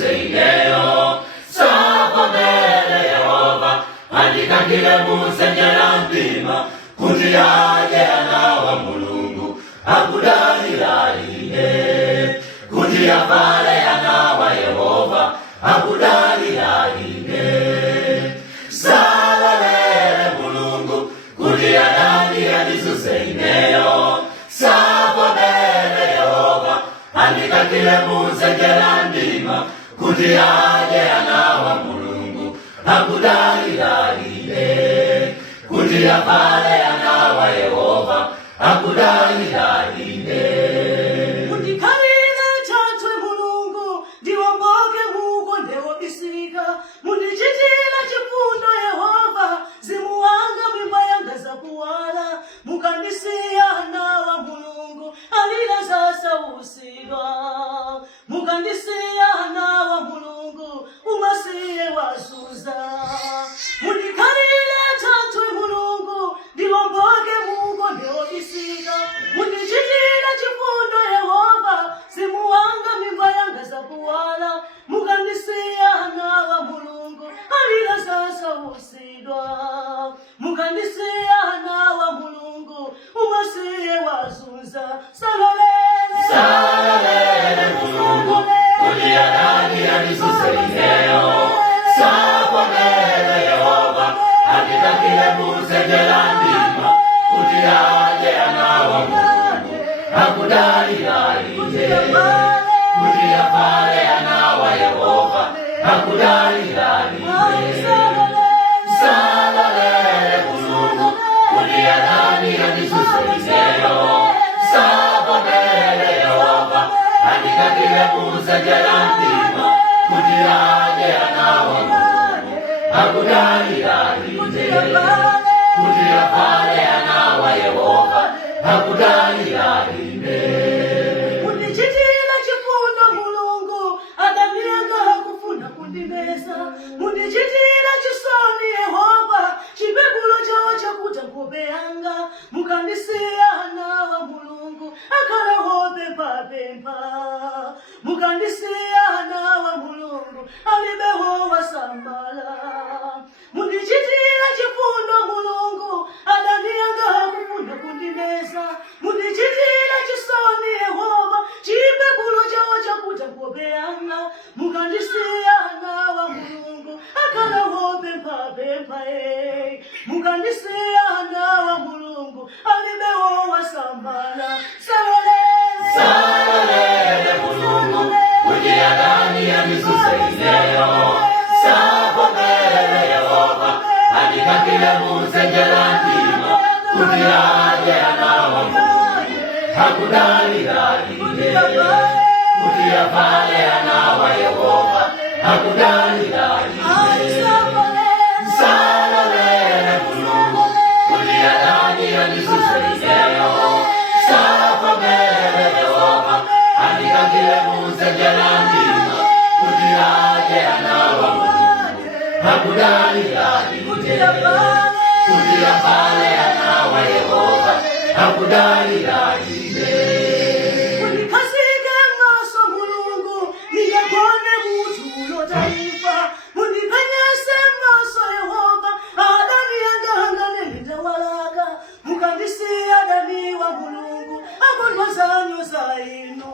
isuseyo sapa mbele Yehova andika kile musenyera ndima kuti aje ana wa Mulungu akudalira ine kuti apale ana wa Yehova akudalira ine salolele Mulungu kuti adani isuseyo sapa mbele Yehova andika kile musenyera ndima kuti aje ana wa Mulungu akudalira ine kuti apale ana wa Yehova akudalira ine. Mundikhalire Tatwe Mulungu ndiwomboke mukonde wobisika mundichitira chifundo Yehova zimu wanga mimba yanga zakuwala mukandisiya ana wa Mulungu alira zasausidwa mukandisiya ana wa Mulungu umasiye wasuza mundikhalire Tatwe Mulungu ndiwomboke mukonde wobisika mundichitira chifundo Yehova zimu wanga mimba yanga zakuwala mukandisiya ana wa Mulungu alira zasausidwa mukandisiya ana wa Mulungu umasiye wasuza salolele Mulungu kuti adani isuseyo sapa mbele Yehova andika kile musenyera ndima kuti aje ana wa Mulungu akudalira ine kuti apale ana wa Yehova akudalira ine salolele Mulungu kuti adani isuseyo sapa mbele Yehova andika kile musenyera ndima kuti aje ana wa Mulungu akudalira ine kuti apale ana wa Yehova akudalira ine. mundichitira chifundo Mulungu adani yanga hakufuna kundimeza mundichitira chisoni Yehova chipekulo chawo chakuta nkhope yanga mukandisiya ana wa Mulungu akhala wopempha mukandisiya ana wa Mulungu alibeho wasambala mundichitira chifundo Mulungu adani yanga hakufuna kundimeza mundichitira chisoni Yehova chipekulo chawo chakuta nkhope yanga mukandisiya ana wa Mulungu akhala wopempha mukandisiya ana wa Mulungu alibeho wasambala salolele Mulungu kuti adani isuseyo sapa mbele Yehova andika kile musenyera ndima kuti aje ana wa Mulungu akudalira ine kuti apale ana wa Yehova akudalira ine salolele Mulungu kuti adani isuseyo sapa mbele Yehova andika kile musenyera ndima kuti aje ana wa Mulungu akudalira ine kuti apale ana wa Yehova akudalira ine. Mundikasike maso Mulungu niyagone mutulo taifa mundipenyese maso Yehova adani yanga nendawalaka mukandisiya adani wa Mulungu akondwa zanyu zainu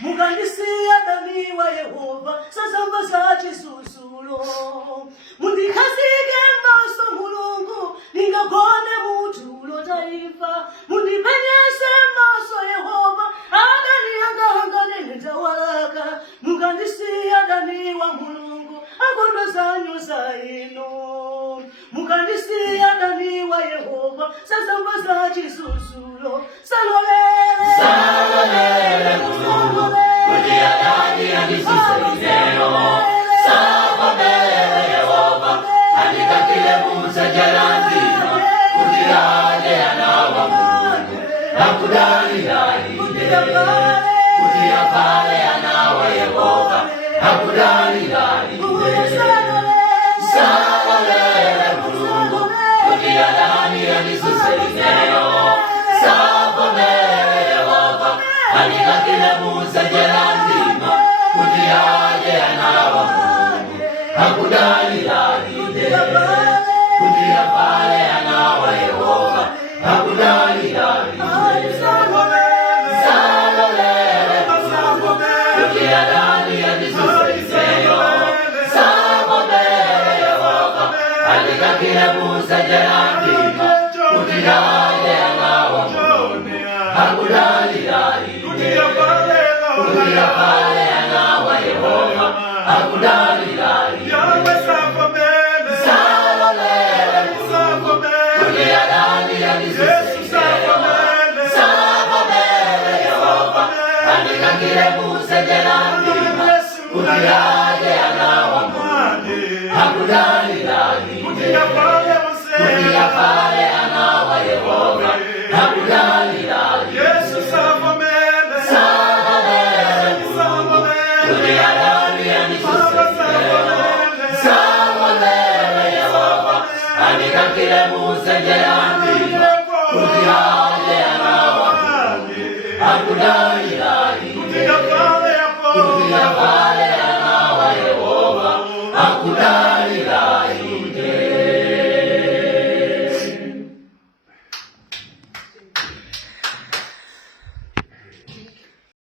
mukandisiya adani wa Yehova sazamba za chisusulo mundikasike maso Mulungu ningagone mutulo taifa mundipenyese maso Yehova adani yanga nendawalaka mukandisiya adani wa Mulungu akondwa zanyu zainu mukandisiya adani wa Yehova sazamba za chisusulo salolele Mulungu kuti adani isuseyo sapa mbele Yehova andika kile musenyera ndima kuti aje ana wa Mulungu akudalira ine kuti apale ana wa Yehova akudalira ine salolele Mulungu kuti adani isuseyo sapa mbele Yehova andika kile musenyera ndima kuti aje yaje anawa hakudali dalile kutia pale anawa Yehova hakudali dalile salolele kutia dali ya Yesu sabobele Yehova alika kirebuza jerandima kutia yaje anawa hakudali dalile kutia pale anawa Yehova hakudali dalile salolele kutia dali ya Yesu sabobele Yehova alika kirebuza jerandima kutia yaje anawa hakudali dalile kutia pale anawa Yehova hakudali dalile Yesu sabomele kutia dali ya sabobele Yehova alika kirebuza jerandima kutia yaje anawa hakudali dalile kutia pale